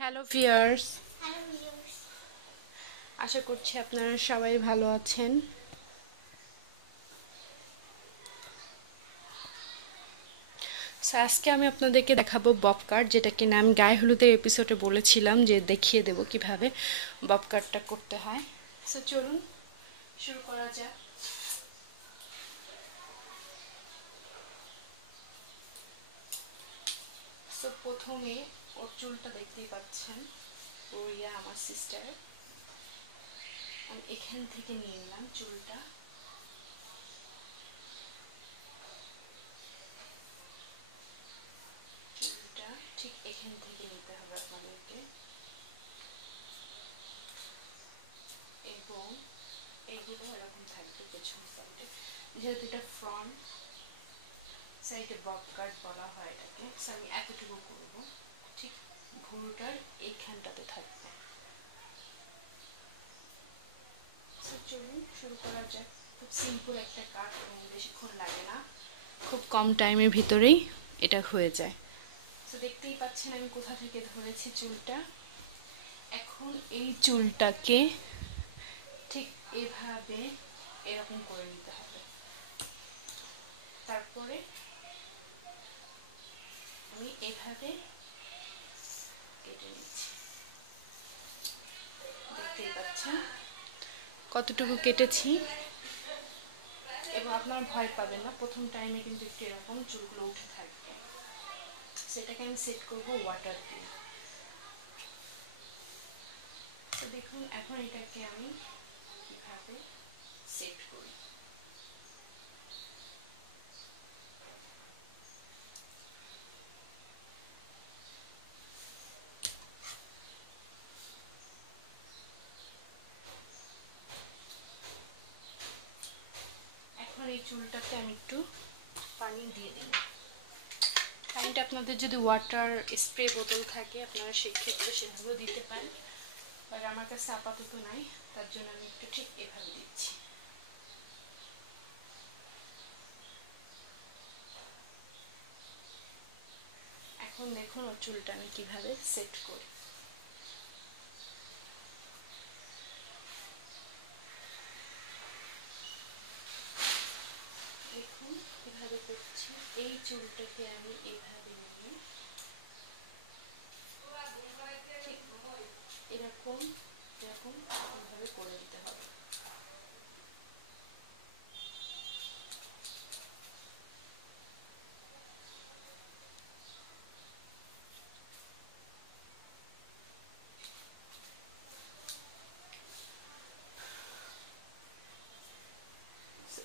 Hello viewers, আশা করছি আপনারা সবাই ভালো আছেন। আজকে আমি আপনাদেরকে দেখাবো বব কাট, যেটা কিনা আমি গায়ে হলুদের এপিসোডে বলেছিলাম যে দেখিয়ে দেব কিভাবে বব কাটটা করতে হয়। চলুন শুরু করা যাক। প্রথমে ওর চুলটা দেখতেই পাচ্ছেন, ওরিয়া আমার সিস্টার। আমি এখান থেকে নিয়ে নিলাম চুলটা। চুলটা ঠিক এখান থেকে নিতে হবে আপনাদেরকে, এবং এইগুলো এরকম থাকবে পেছন সাইডে, যেহেতু এটা ফ্রন্ট সাইডে বব কাট বলা হয় এটাকে। আমি এতটুকু করব, ঠিক ভুরুটার এইখানটাতে থাকবে। চলুন শুরু করা যাক। খুব সিম্পল একটা কাট এবং বেশিক্ষণ লাগে না, খুব কম টাইমের ভিতরেই এটা হয়ে যায়। দেখতেই পাচ্ছেন আমি কোথা থেকে ধরেছি চুলটা। এখন এই চুলটাকে ঠিক এভাবে এরকম করে নিতে হবে। তারপরে আমি এভাবে কেটে নিচ্ছি, দেখতেই পাচ্ছেন কতটুকু কেটেছি। এবং আপনারা ভয় পাবেন না, প্রথম টাইমে কিন্তু একটু এরকম চুলগুলো উঠে থাকবে। সেটাকে আমি সেট করব ওয়াটার দিয়ে। তো দেখুন এখন এটাকে আমি কিভাবে সেট করি। এখন এই চুলটাতে আমি একটু পানি দিয়ে দিই। পানিটা আপনাদের যদি ওয়াটার স্প্রে বোতল থাকে আপনারা সেই ক্ষেত্রে সেভাবেও দিতে পারেন, আর আমার কাছে আপাতত নাই, তার জন্য আমি একটু ঠিক এভাবে দিচ্ছি। এখন দেখুন ওর চুলটা আমি কিভাবে সেট করি। দেখুন কিভাবে করছি। এই চুলটাকে আমি এভাবে নিয়ে ঠিক এরকম এরকম ভাবে করে দিতে হবে।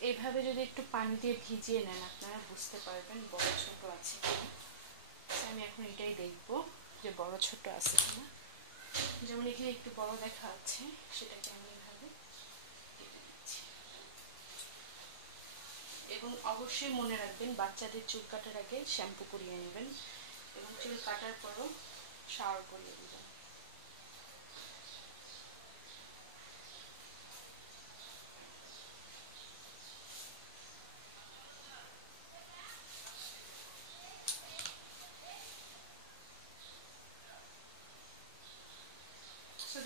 এইভাবে যদি একটু পানি দিয়ে ভিজিয়ে নেন আপনারা বুঝতে পারবেন বড় ছোট আছে কিনা। আমি এখন এটাই দেখবো যে বড় ছোট আছে কিনা। যেমন এখানে একটু বড় দেখা আছে, সেটাকে আমি এভাবে কেটে দিচ্ছি। এবং অবশ্যই মনে রাখবেন বাচ্চাদের চুল কাটার আগে শ্যাম্পু করিয়ে নেবেন এবং চুল কাটার পরও শাওয়ার করিয়ে দেবেন।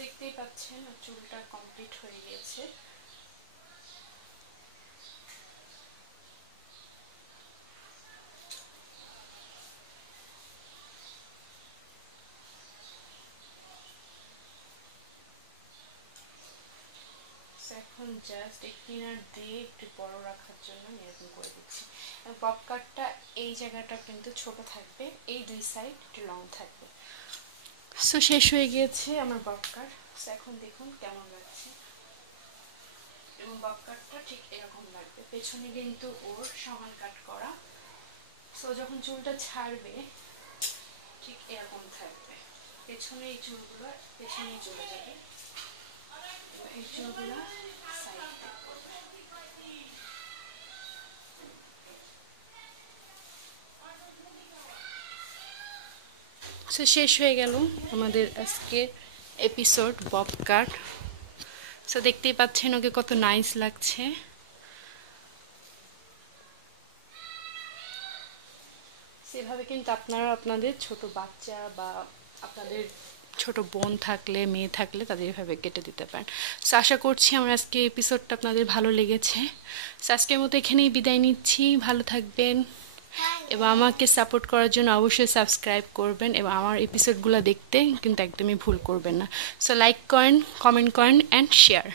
দেখতেই পাচ্ছেন চুলটা কমপ্লিট হয়ে গেছে। এখন জাস্ট এক ক্লিনার দিয়ে একটু বড় রাখার জন্য এরকম করে দিচ্ছি। বব কাটটা এই জায়গাটা কিন্তু ছোট থাকবে, এই দুই সাইড একটু লং থাকবে। শেষ হয়ে গিয়েছে আমার বব কাট। এখন দেখুন কেমন লাগছে, এবং বব কাটটা ঠিক এরকম লাগবে। পেছনে কিন্তু ওর সমান কাট করা। যখন চুলটা ছাড়বে ঠিক এরকম থাকবে। পেছনে এই চুলগুলো পেছনেই চলে যাবে, এই চুলগুলো সাইডে করবে। শেষ হয়ে গেল আমাদের আজকের এপিসোড বব কাট। দেখতেই পাচ্ছেন ওকে কত নাইস লাগছে। সেভাবে কিন্তু আপনারা আপনাদের ছোট বাচ্চা বা আপনাদের ছোট বোন থাকলে মেয়ে থাকলে তাদের এভাবে কেটে দিতে পারেন। সো আশা করছি আমার আজকে এপিসোডটা আপনাদের ভালো লেগেছে। সো আজকের মতো এখানেই বিদায় নিচ্ছি। ভালো থাকবেন এবং আমাকে সাপোর্ট করার জন্য অবশ্যই সাবস্ক্রাইব করবেন এবং আমার এপিসোডগুলো দেখতে কিন্তু একদমই ভুল করবেন না। সো লাইক করেন, কমেন্ট করেন and share.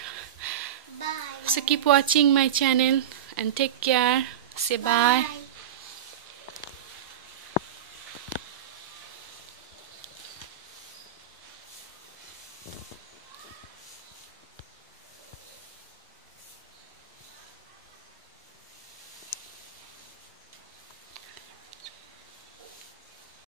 So keep watching my channel and take care. Say bye.